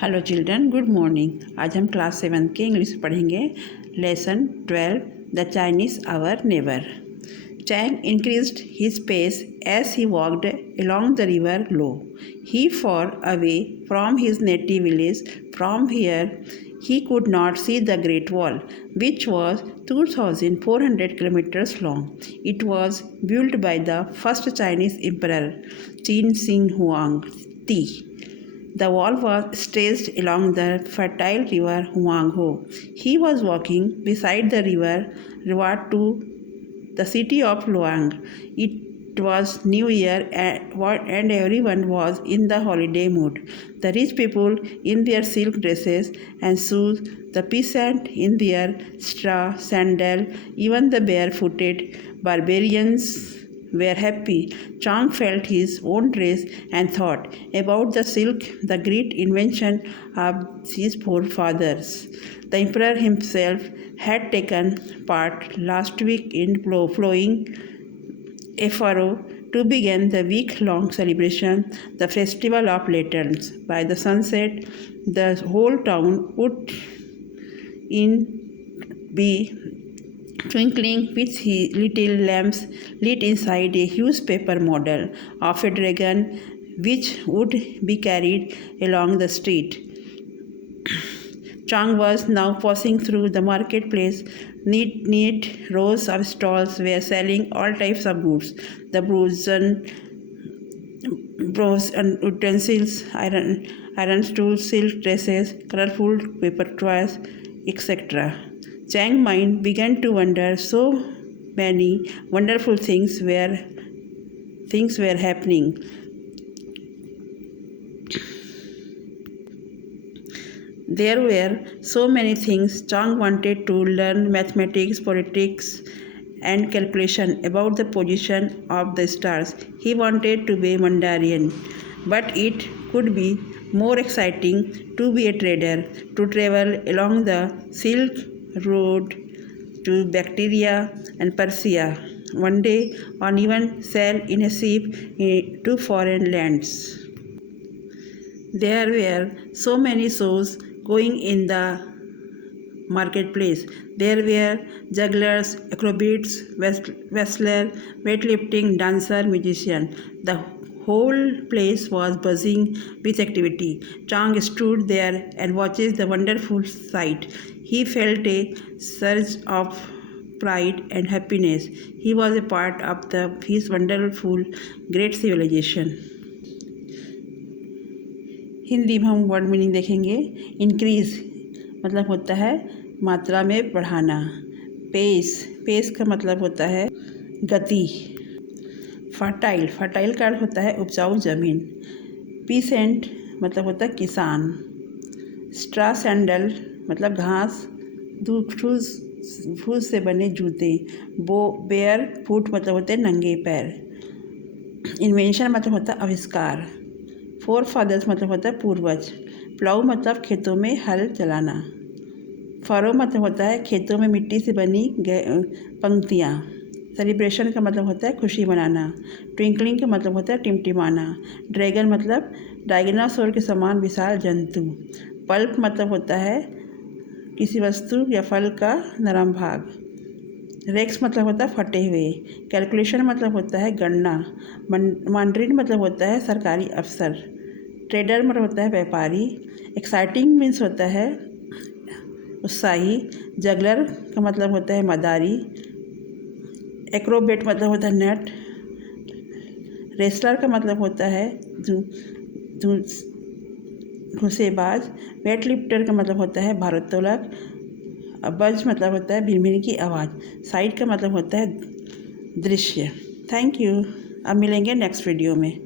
Hello children, good morning. आज हम class 7 के इंग्लिश पढ़ेंगे। Lesson 12, the Chinese our neighbour. Chang increased his pace as he walked along the river low. He far away from his native village. From here, he could not see the Great Wall, which was 2,400 kilometers long. It was built by the first Chinese emperor, Qin Shi Huang Ti. The wall was stretched along the fertile river Huanghe. He was walking beside the river Ruat to the city of Luang. It was New Year and everyone was in the holiday mood. The rich people in their silk dresses and shoes, the peasant in their straw sandal, even the barefooted barbarians were happy. Chang felt his own dress and thought about the silk, the great invention of his forefathers. The emperor himself had taken part last week in flowing a furrow to begin the week-long celebration, the festival of lanterns. By the sunset, the whole town would be twinkling with little lamps lit inside a huge paper model of a dragon which would be carried along the street. Chang was now passing through the marketplace. Neat rows of stalls were selling all types of goods. The bronze and utensils, iron stools, silk dresses, colorful paper toys, etc. Chang's mind began to wonder. So many wonderful things were happening. There were so many things. Chang wanted to learn mathematics, politics, and calculation about the position of the stars. He wanted to be Mandarin, but it could be more exciting to be a trader, to travel along the Silk Road to Bactria and Persia one day, or even sail in a ship to foreign lands. There were so many shows going in the marketplace. There were jugglers, acrobats, wrestlers, weightlifting, dancer, musician. The whole place was buzzing with activity. Chang stood there and watched the wonderful sight. He felt a surge of pride and happiness. He was a part of his wonderful great civilization. Hindi में हम word meaning देखेंगे। Increase मतलब होता है मात्रा में बढ़ाना। Pace का मतलब होता है गति। फर्टाइल का अर्थ होता है उपजाऊ जमीन। पीसेंट मतलब होता है किसान। स्ट्रा सैंडल मतलब घास। फूस से बने जूते। बेयर फुट मतलब होते हैं नंगे पैर। इन्वेंशन मतलब होता है आविष्कार। फोर फादर्स मतलब होता है पूर्वज। प्लाऊ मतलब खेतों में हल चलाना। फरो मतलब होता है खेतों में मिट्टी से बनी पंक्तियाँ। सेलिब्रेशन का मतलब होता है खुशी मनाना। ट्विंकलिंग का मतलब होता है टिमटिमाना। ड्रैगन मतलब डायनासोर के समान विशाल जंतु। पल्प मतलब होता है किसी वस्तु या फल का नरम भाग। रेक्स मतलब होता है फटे हुए। कैलकुलेशन मतलब होता है गणना। मांड्रिन मतलब होता है सरकारी अफसर। ट्रेडर मतलब होता है व्यापारी। एक्साइटिंग मीन्स होता है उत्साही। जगलर का मतलब होता है मदारी। एक्रोबेट मतलब होता है नट। रेसलर का मतलब होता है घुसेबाज। वेट लिफ्टर का मतलब होता है भारोत्तोलक। बज मतलब होता है भिनभिन की आवाज़। साइड का मतलब होता है दृश्य। Thank you. अब मिलेंगे नेक्स्ट वीडियो में।